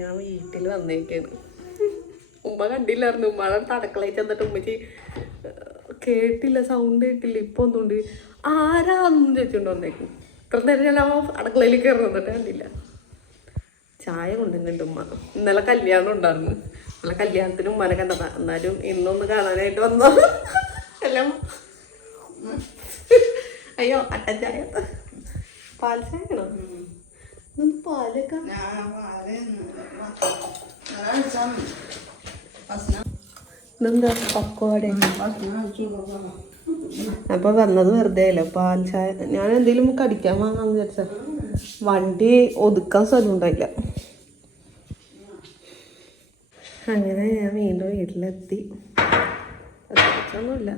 ഞാൻ വീട്ടിൽ വന്നേക്കാണ്. ഉമ്മ കണ്ടില്ലായിരുന്നു. ഉമ്മ തടക്കളയിൽ ചെന്നിട്ട് ഉമ്മച്ചി കേട്ടില്ല, സൗണ്ട് കേട്ടില്ല. ഇപ്പൊ ഒന്നുണ്ട് ആരാന്നും ചോദിച്ചോണ്ട് വന്നേക്കും. ഇത്ര നേരം ഞാൻ ആ അടുക്കളയിൽ കയറി വന്നിട്ട് കണ്ടില്ല. ചായ കൊണ്ടുവന്നിട്ട് ഉമ്മ. ഇന്നലെ കല്യാണം ഉണ്ടായിരുന്നു. ഇന്നലെ കല്യാണത്തിന് ഉമ്മനെ കണ്ടതാ. എന്നാലും ഇന്നൊന്ന് കാണാനായിട്ട് വന്നോ. എല്ലാം അയ്യോ അട്ടൻ ചായ, പാൽ ചായയാണോ? പാലൊക്കെ ഇതെന്താ പക്കോട? അപ്പൊ വന്നത് വെറുതെ അല്ല. പാൽ ചായ ഞാൻ എന്തെങ്കിലും കടിക്കാൻ വാങ്ങാന്ന് വിചാരിച്ച വണ്ടി ഒതുക്കാൻ സ്ഥലം ഉണ്ടായില്ല. അങ്ങനെ ഞാൻ വീണ്ടും വീട്ടിലെത്തി. ഒന്നുമില്ല.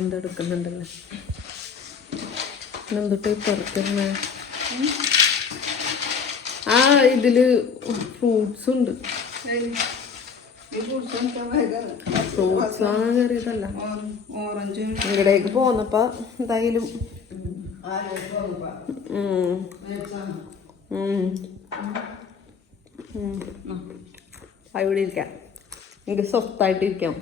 എന്തെടുക്കുന്നുണ്ടല്ലോ. എന്തൊട്ട് പുറത്തുന്ന ആ ഇതില് ഫ്രൂട്ട്സ് ഉണ്ട്. ഫ്രൂട്ട്സ് വാങ്ങാൻ കയറിയതല്ല. ഇവിടേക്ക് പോന്നപ്പോ എന്തായാലും അവിടെ ഇരിക്കാം. എനിക്ക് സ്വത്തായിട്ടിരിക്കാം.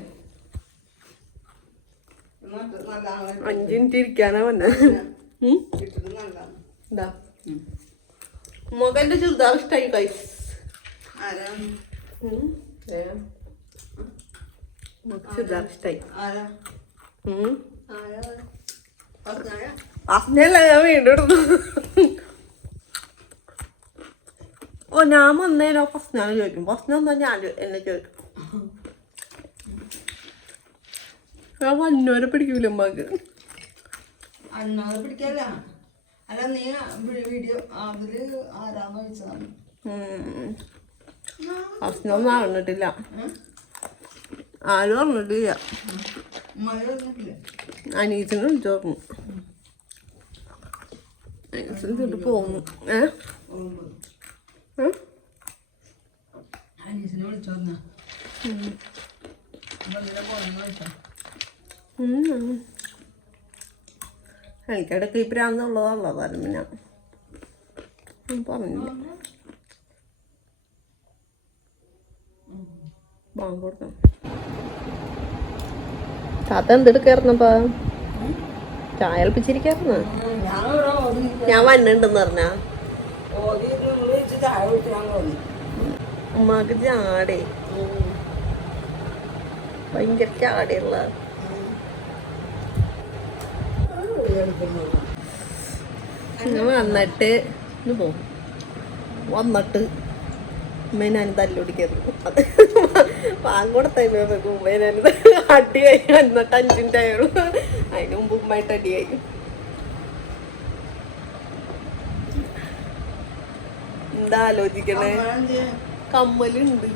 5 മിനിറ്റ് ഇരിക്കാനാ വന്നെ. മകന്റെ ചുരിദാർ ഇഷ്ടായി കൈസ്. ചുരിദാർ ഇഷ്ടായി. അസ്നല്ല ഞാൻ വീണ്ടും ഇടുന്നു. ഓ ഞാൻ വന്നേനോ ഫസ്നാണ് ചോദിക്കും. ഫസ്ന എന്താ ഞാൻ എന്നെ ചോദിക്കും. ഞാൻ അന്നോരെ പിടിക്കൂല അമ്മക്ക്. അന്നോരെ പിടിക്കല്ല. അല്ല നീ വീഡിയോ അതില് ആരാന്ന് ചോദിച്ചതാണ്. ഫസ്നൊന്നും അറിഞ്ഞിട്ടില്ല. ആരും അറിഞ്ഞിട്ടില്ല. അനീസിനെ വിളിച്ചോർന്നു. അനീസിന് പോന്നു. അനീസിനെ വിളിച്ചോർന്ന എനിക്കിടയ്ക്ക് ഈ പ്രാന്തുള്ളതായിരുന്നു. ഞാൻ പറഞ്ഞില്ല. ബാങ്ക് കൊടുക്കണം. താത്ത എന്തെടുക്കായിരുന്നപ്പാ? ചായ കളിപ്പിച്ചിരിക്കായിരുന്നു. ഞാൻ വന്നിട്ടുണ്ടെന്ന് പറഞ്ഞ ഉമ്മാക്ക് ചാടേ ഭയങ്കര ചാടയുള്ള. വന്നിട്ട് ഉമ്മേനാൻ തല്ലുപിടിക്കായിരുന്നു. അത് പാങ്കൊടുത്തായിരുന്നു. ഉമ്മേനാൻ അടി കഴിഞ്ഞു. എന്നിട്ട് 5 മിനിറ്റ് ആയുള്ളൂ. അതിന് മുമ്പ് ഉമ്മായിട്ട് അടിയായി. എന്താ ആലോചിക്കണേ? കമ്മലുണ്ട്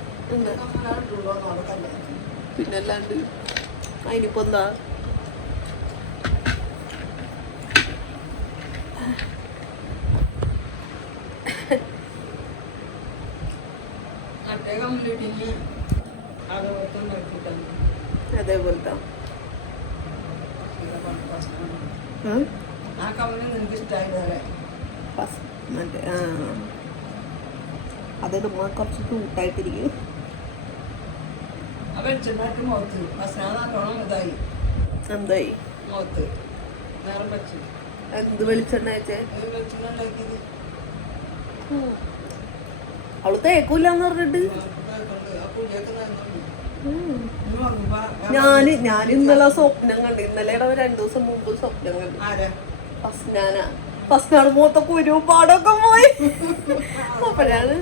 പിന്നല്ലാണ്ട്. അതിനിപ്പോ എന്താ? അതേപോലത്തെ അതിടുമ്പോ കുറച്ച് ക്യൂട്ടായിട്ടിരിക്കും. എന്തായി? എന്ത് വെളിച്ചെണ്ണ വെച്ചേ? അവള് തേക്കൂലെന്ന് പറഞ്ഞിട്ട് ഞാൻ ഇന്നലെ സ്വപ്നം കണ്ടു. ഇന്നലെ 2 ദിവസം മുമ്പ് സ്വപ്നം കണ്ടു. ഫസ്നാണ് മൂത്തൊക്കെ ഒരുപാടൊക്കെ പോയി. അപ്പോഴാണ്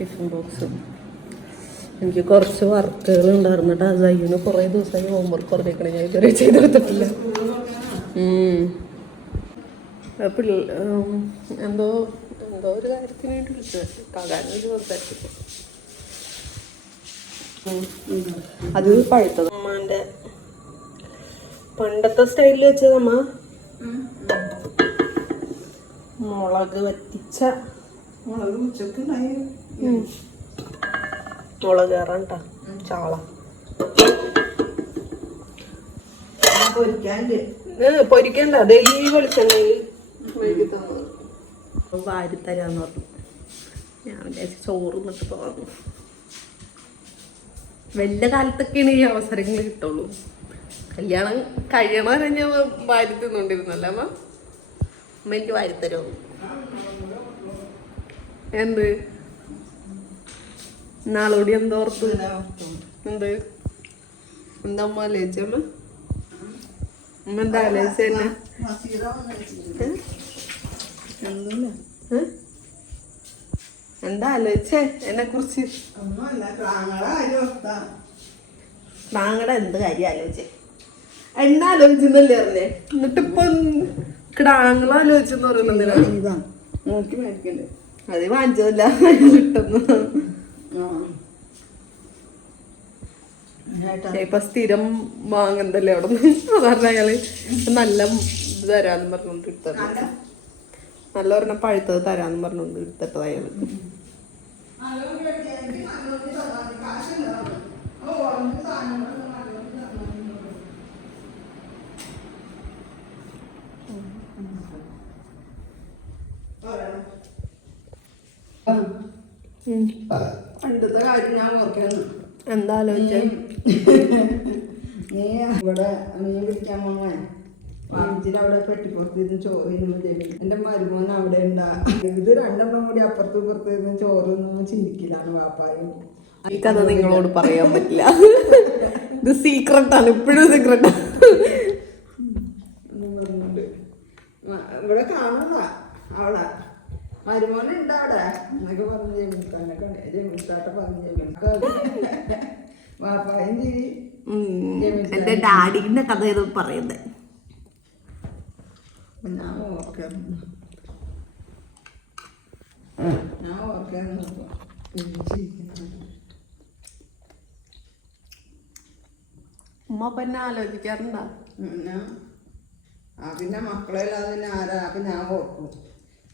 ടിഫിൻ ബോക്സ്. എനിക്ക് കുറച്ച് വർക്കുകൾ ഉണ്ടായിരുന്നിട്ട് സയ്യൂന് കുറേ ദിവസമായി ഹോംവർക്ക് പറഞ്ഞേക്കണേ. ഞാൻ ഇതുവരെ ചെയ്തെടുത്തിട്ടില്ല. എന്തോ ഒരു കാര്യത്തിന് വേണ്ടി വിളിച്ചത്. കകാനൊരു സംസാരിച്ചു. അത് പഴുത്തത് അമ്മാൻ്റെ പണ്ടത്തെ സ്റ്റൈലിൽ വെച്ചതമ്മ. മുളക് വറ്റിച്ച മുളക് കയറാണ്ട ചാള പൊരിക്കണ്ട അതെ ഈ വെളിച്ചെണ്ണയിൽ വാരി തരാന്ന് പറഞ്ഞു. ഞാൻ വിചാരിച്ച ചോറ് നിന്നിട്ട് പോകാം. വലിയ കാലത്തൊക്കെയാണ് ഈ അവസരങ്ങൾ കിട്ടുള്ളൂ. കല്യാണം കഴിയണ ഞാൻ വാരി തിന്നോണ്ടിരുന്നല്ലേ അമ്മ. അമ്മ എനിക്ക് വാരിത്തരോ? എന്ത് നാളോടി എന്തോർത്തു? എന്ത് എന്താ അമ്മ ആലോചിച്ചമ്മ? അമ്മ എന്താ ആലോചിച്ച തന്നെ? എന്താ ആലോചിച്ചേ എന്നെ കുറിച്ച്? താങ്കളുടെ എന്ത് കാര്യം ആലോചിച്ചേ? എന്നെ ആലോചിച്ചെന്നല്ലേ അറിഞ്ഞേ? എന്നിട്ടിപ്പൊ കിടാങ്ങളെ ആലോചിച്ചെന്ന് പറയുന്നത് നോക്കി മേടിക്കണ്ടേ? അത് വാങ്ങിച്ചതല്ല കിട്ടുന്നു. ഇപ്പൊ സ്ഥിരം വാങ്ങുന്നതല്ലേ അവിടെ നിന്ന്. പറഞ്ഞ അയാള് നല്ല ഇത് തരാന്ന് പറഞ്ഞോണ്ട് എടുത്തത്, നല്ല ഒരെണ്ണം പഴുത്തത് തരാന്ന് പറഞ്ഞോണ്ട് എടുത്തിട്ടത് അയാള്. പണ്ടത്തെ കാര്യം ഞാൻ ഓർക്കുന്നു. എന്താ ആലോചിച്ച? നീ ഇവിടെ മീൻ പിടിക്കാൻ പോണേ വാങ്ങിച്ചിട്ട് അവിടെ പെട്ടിപ്പുറത്തിരുന്ന് ചോറ് തിന്നുമ്പോൾ എൻ്റെ മരുമോൻ അവിടെ ഉണ്ടാ. ഇത് രണ്ടെണ്ണം കൂടി അപ്പുറത്തും ഇപ്പുറത്ത് ഇരുന്ന് ചോറൊന്നും ചിരിക്കലാണ് വാപ്പായും. ഈ കഥ നിങ്ങളോട് പറയാൻ പറ്റില്ല. ഇത് സീക്രട്ടാണ്, ഇപ്പോഴും സീക്രട്ടാണ്. പറഞ്ഞിട്ട് ഇവിടെ കാണുന്ന അവളെ മരുമോനുണ്ട് അവിടെ എന്നൊക്കെ പറഞ്ഞു. ജമീൻസാട്ട പറഞ്ഞു വാപ്പായും ചിരി. എന്റെ ഡാഡിന്റെ കഥ ഇത് പറയുന്നത് ഞാൻ ഓർക്കായിരുന്നു. ഉമ്മ പിന്നെ ആലോചിക്കാറുണ്ടാ? പിന്നെ മക്കളെല്ലാം പിന്നെ ആരാ? അപ്പൊ ഞാൻ ഓർക്കും.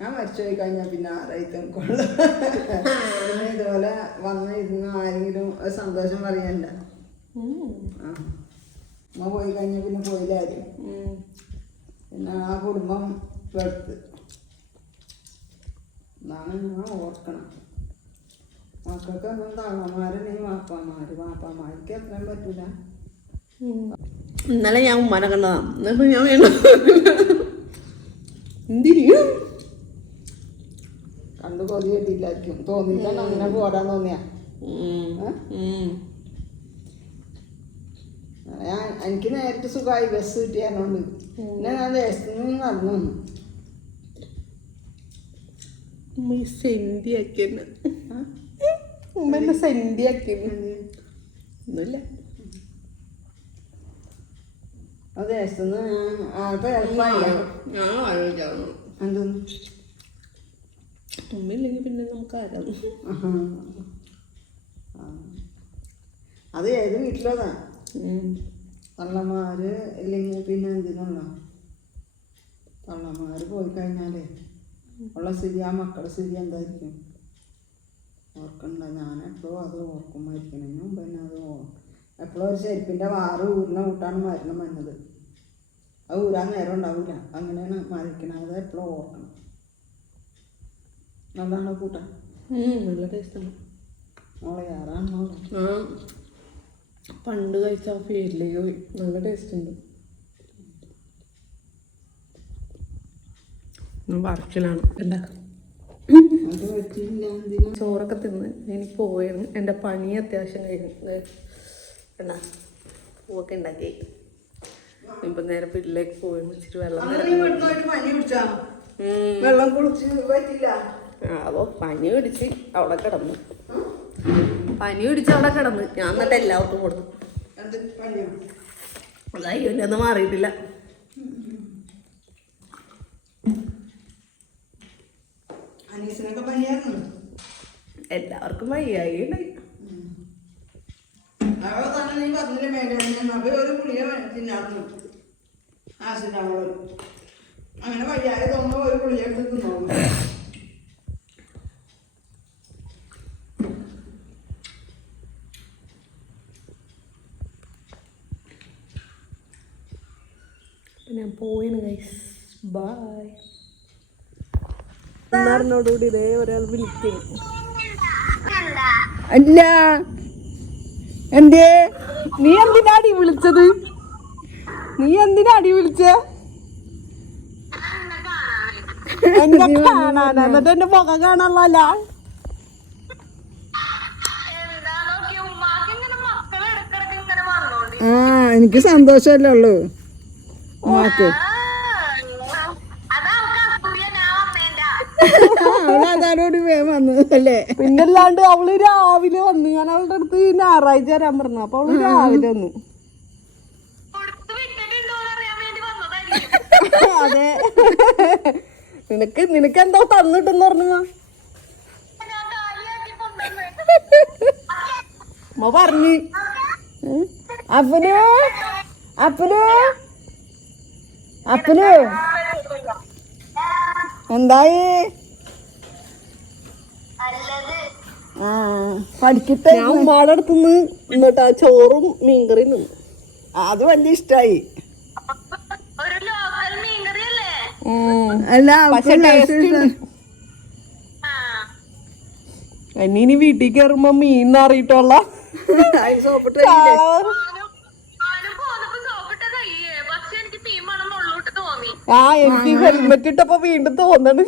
ഞാൻ മരിച്ചു പോയി കഴിഞ്ഞാൽ പിന്നെ ആരായിക്കൊള്ള ഇതുപോലെ വന്ന് ഇരുന്ന് ആരെങ്കിലും സന്തോഷം പറയാനില്ല. അമ്മ പോയി കഴിഞ്ഞാൽ പിന്നെ പോയില്ലാരും. പിന്നെ ആ കുടുംബം വെറുത്ത് എന്നാണ് ഞാൻ ഓർക്കണം. മക്കൾക്ക് ഒന്നും തള്ളമാരുണ്ടെങ്കിൽ വാപ്പാമാർക്ക് എത്രയും പറ്റൂല. ഇന്നലെ ഞാൻ ഉമ്മാനെ കണ്ടതാ. എന്നിട്ട് ഞാൻ വേണം എന്തിനു കണ്ടു കൊതി കിട്ടിയില്ലായിരിക്കും. തോന്നിയിട്ടാണ് അങ്ങനെ പോരാൻ തോന്നിയാ. എനിക്ക് നേരിട്ട് സുഖമായി ബസ് കിട്ടിയാണോണ്ട് പിന്നെ ഞാൻ ദേശത്ത് നടന്നു വന്നു. സെന്റിയാക്കിയെന്നെ ഉമ്മ സെന്റിയാക്കിയെന്ന് ഒന്നുമില്ല. അത് ദേശത്തുനിന്ന് അപ്പൊ എളുപ്പമായില്ല. എന്തോന്നു ഉമ്മയില്ലെങ്കിൽ പിന്നെ നമുക്ക് ആരാണ്? അത് ഏത് വീട്ടിലതാ തള്ളമാര് ഇല്ലെങ്കിൽ പിന്നെ എന്തിനുള്ള തള്ളമാര് പോയി കഴിഞ്ഞാലേ ഉള്ള സ്ഥിതി ആ മക്കളുടെ സ്ഥിതി എന്തായിരിക്കും ഓർക്കണ്ട. ഞാൻ എപ്പോഴും അത് ഓർക്കുമായിരിക്കണം. മുമ്പ് തന്നെ അത് എപ്പോഴും ഒരു ചെരുപ്പിൻ്റെ വാറ് ഊരിനെ കൂട്ടാണ് മരണം വന്നത്. അത് ഊരാൻ നേരം ഉണ്ടാവില്ല. അങ്ങനെയാണ് മരിക്കണം. അത് എപ്പോഴും ഓർക്കണം. നല്ലതാണോ കൂട്ടാൻ? നല്ല ടേസ്റ്റാണ് മോളെ. ആറാണോ? പണ്ട് കഴിച്ച ആ ഫീലിലേക്ക് പോയി. നല്ല ടേസ്റ്റ് ഉണ്ട്. വറക്കലാണ് ഉണ്ടാക്കുക. ചോറൊക്കെ തിന്ന് ഇനി പോയാണ്. എൻ്റെ പണി അത്യാവശ്യം കഴിഞ്ഞു. എന്നാ പൂവൊക്കെ ഉണ്ടാക്കി ഇപ്പൊ നേരെ വീട്ടിലേക്ക് പോയിരുന്നു. ഇച്ചിരി വെള്ളം കുടിച്ച് പറ്റില്ല. അതോ പനി പിടിച്ച് അവിടെ കിടന്നു. പനി പിടിച്ച് അവിടെ കിടന്ന് ഞാൻ എന്നിട്ട് എല്ലാവർക്കും കൊടുത്തു. അയ്യോ ഒന്നും മാറിയിട്ടില്ല. അനീസിനൊക്കെ പനിയായിരുന്നു. എല്ലാവർക്കും വയ്യായി ഉണ്ടായി. നീ പറഞ്ഞില്ല മേലെ ഒരു ഗുളിക തിന്നായിരുന്നു. ആശുപത്രി അങ്ങനെ വയ്യാതെ തോന്നുമ്പോ ഒരു ഗുളിക എടുത്ത് തിന്നോളൂ. അപ്പം ഞാൻ പോയിന് ഗൈസ്. ബൈ. എന്നോടുകൂടി ഇതേ ഒരാൾ വിളിക്കുന്നു. അല്ല എന്തേ നീ എന്തിനാടി വിളിച്ചത്? നീ എന്തിനാടി വിളിച്ചേ? എന്നെ കാണാനാ? എന്നിട്ട് എന്റെ മുഖം കാണാനല്ല. ആ എനിക്ക് സന്തോഷമല്ലേ ഉള്ളൂ ഉമ്മാക്ക്. അവളതാരോട് വേഗം വന്നതല്ലേ. പിന്നല്ലാണ്ട് അവള് രാവിലെ വന്നു. ഞാൻ അവളുടെ അടുത്ത് ഞായറാഴ്ച വരാൻ പറഞ്ഞു. അപ്പൊ അവള് രാവിലെ വന്നു. അതെ, നിനക്ക് എന്തോ തന്നിട്ടെന്ന് പറഞ്ഞു. പറഞ്ഞു അപ്പനു അപ്പനു അപ്പനു എന്തായി? ആ പഠിക്കട്ടെ. ഞാൻ ഉമ്മാടെ അടുത്തുനിന്ന് എന്നിട്ട് ആ ചോറും മീൻകറിയും നിന്നു. അത് വലിയ ഇഷ്ടായി. അല്ല ഇനി വീട്ടിൽ കയറുമ്പോ മീൻ അറിയിട്ടുള്ള ആ എനിക്ക് ഹെൽമെറ്റ് ഇട്ടപ്പോ വീണ്ടും തോന്നണ്.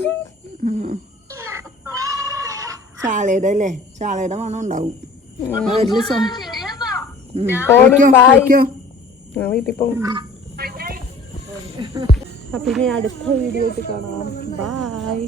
ചാളയുടെ അല്ലേ, ചാളയുടെ മണം ഉണ്ടാവും. ഞാൻ വീട്ടിൽ പോകും. അപ്പൊ ഇനി അടുത്ത വീഡിയോ കാണാം. ബൈ.